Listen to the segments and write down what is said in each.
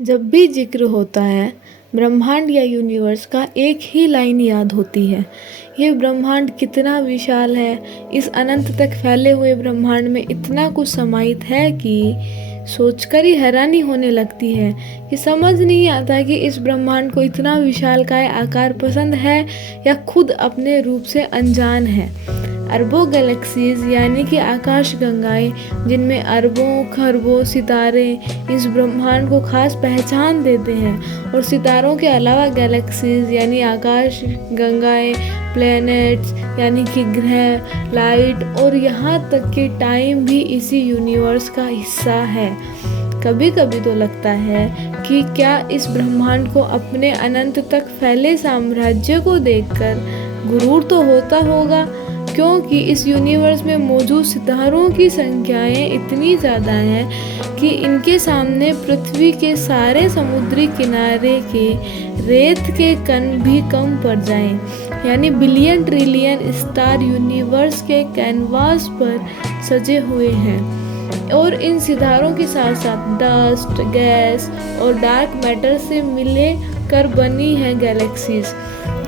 जब भी जिक्र होता है ब्रह्मांड या यूनिवर्स का एक ही लाइन याद होती है। ये ब्रह्मांड कितना विशाल है। इस अनंत तक फैले हुए ब्रह्मांड में इतना कुछ समाहित है कि सोचकर ही हैरानी होने लगती है कि समझ नहीं आता कि इस ब्रह्मांड को इतना विशालकाय आकार पसंद है या खुद अपने रूप से अनजान है। अरबों गैलेक्सीज यानी कि आकाश गंगाएं, जिनमें अरबों खरबों सितारे इस ब्रह्मांड को खास पहचान देते हैं। और सितारों के अलावा गैलेक्सीज यानी आकाश गंगाएं, प्लैनेट्स यानी कि ग्रह, लाइट और यहाँ तक कि टाइम भी इसी यूनिवर्स का हिस्सा है। कभी कभी तो लगता है कि क्या इस ब्रह्मांड को अपने अनंत तक फैले साम्राज्य को देखकर गुरूर तो होता होगा, क्योंकि इस यूनिवर्स में मौजूद सितारों की संख्याएं इतनी ज़्यादा हैं कि इनके सामने पृथ्वी के सारे समुद्री किनारे के रेत के कण भी कम पड़ जाएं। यानी बिलियन ट्रिलियन स्टार यूनिवर्स के कैनवास पर सजे हुए हैं और इन सितारों के साथ साथ डस्ट, गैस और डार्क मैटर से मिले कर बनी है गैलेक्सीज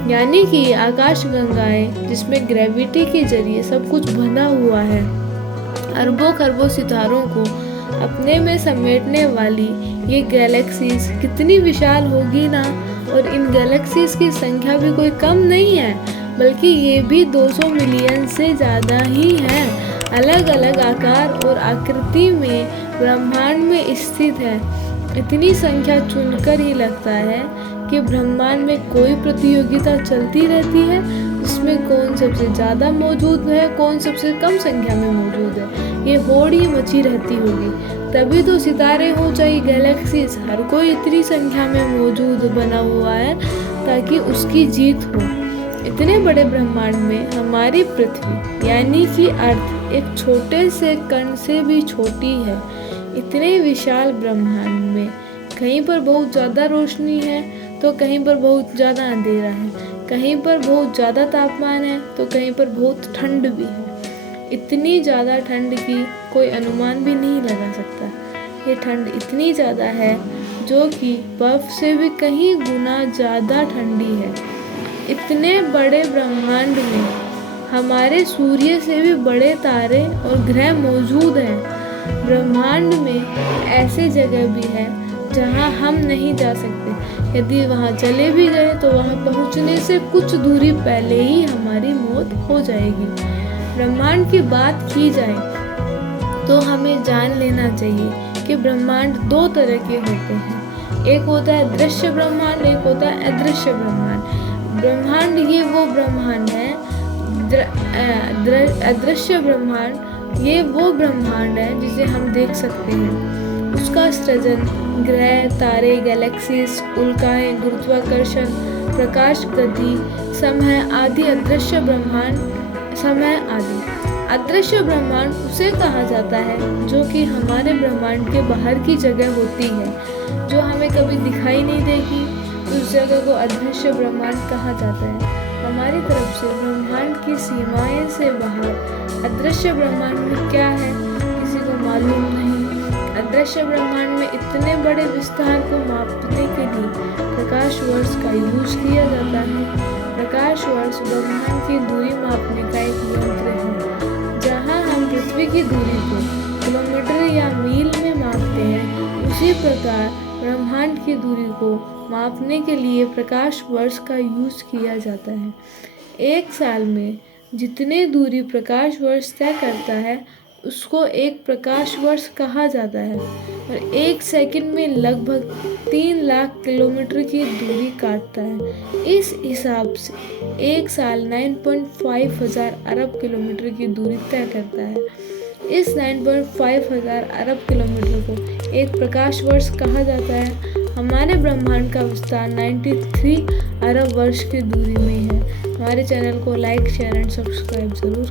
यानी कि आकाश गंगाएं, जिसमें ग्रेविटी के जरिए सब कुछ बंधा हुआ है। अरबों खरबों सितारों को अपने में समेटने वाली ये गैलेक्सीज कितनी विशाल होगी ना। और इन गैलेक्सीज की संख्या भी कोई कम नहीं है, बल्कि ये भी 200 मिलियन से ज़्यादा ही हैं। अलग अलग आकार और आकृति में ब्रह्मांड में स्थित है। इतनी संख्या चुनकर ही लगता है कि ब्रह्मांड में कोई प्रतियोगिता चलती रहती है जिसमें कौन सबसे ज़्यादा मौजूद है, कौन सबसे कम संख्या में मौजूद है। ये होड़ ही मची रहती होगी, तभी तो सितारे हो चाहे गैलेक्सीज हर कोई इतनी संख्या में मौजूद बना हुआ है ताकि उसकी जीत हो। इतने बड़े ब्रह्मांड में हमारी पृथ्वी यानी कि अर्थ एक छोटे से कण से भी छोटी है। इतने विशाल ब्रह्मांड में कहीं पर बहुत ज़्यादा रोशनी है तो कहीं पर बहुत ज़्यादा अंधेरा है, कहीं पर बहुत ज़्यादा तापमान है तो कहीं पर बहुत ठंड भी है। इतनी ज़्यादा ठंड की कोई अनुमान भी नहीं लगा सकता। ये ठंड इतनी ज़्यादा है जो कि बर्फ़ से भी कहीं गुना ज़्यादा ठंडी है। इतने बड़े ब्रह्मांड में हमारे सूर्य से भी बड़े तारे और ग्रह मौजूद हैं। ब्रह्मांड में ऐसे जगह भी है जहां हम नहीं जा सकते। यदि वहां चले भी गए तो वहां पहुंचने से कुछ दूरी पहले ही हमारी मौत हो जाएगी। ब्रह्मांड की बात की जाए तो हमें जान लेना चाहिए कि ब्रह्मांड दो तरह के होते हैं। एक होता है दृश्य ब्रह्मांड, एक होता है अदृश्य ब्रह्मांड। ब्रह्मांड ये वो ब्रह्मांड है, अदृश्य ब्रह्मांड ये वो ब्रह्मांड है जिसे हम देख सकते हैं। उसका सृजन ग्रह, तारे, गैलेक्सीज, उल्काएं, गुरुत्वाकर्षण, प्रकाश गति, समय आदि अदृश्य ब्रह्मांड, समय आदि। अदृश्य ब्रह्मांड उसे कहा जाता है जो कि हमारे ब्रह्मांड के बाहर की जगह होती है, जो हमें कभी दिखाई नहीं देगी। उस जगह को अदृश्य ब्रह्मांड कहा जाता है। हमारी तरफ से ब्रह्मांड की सीमाएं से बाहर अदृश्य ब्रह्मांड में क्या है किसी को मालूम नहीं। अदृश्य ब्रह्मांड में इतने बड़े विस्तार को मापने के लिए प्रकाश वर्ष का यूज किया जाता है। प्रकाश वर्ष ब्रह्मांड की दूरी मापने का एक यंत्र है। जहां हम पृथ्वी की दूरी को किलोमीटर या मील में मापते हैं, उसी प्रकार ब्रह्मांड की दूरी को मापने के लिए प्रकाश वर्ष का यूज किया जाता है। एक साल में जितने दूरी प्रकाश वर्ष तय करता है उसको एक प्रकाश वर्ष कहा जाता है। और एक सेकंड में लगभग 3 लाख किलोमीटर की दूरी काटता है। इस हिसाब से एक साल 9.5 हजार अरब किलोमीटर की दूरी तय करता है। इस 9.5 हजार अरब किलोमीटर को एक प्रकाश वर्ष कहा जाता है। हमारे ब्रह्मांड का विस्तार 93 अरब वर्ष की दूरी में है। हमारे चैनल को लाइक, शेयर एंड सब्सक्राइब जरूर करें।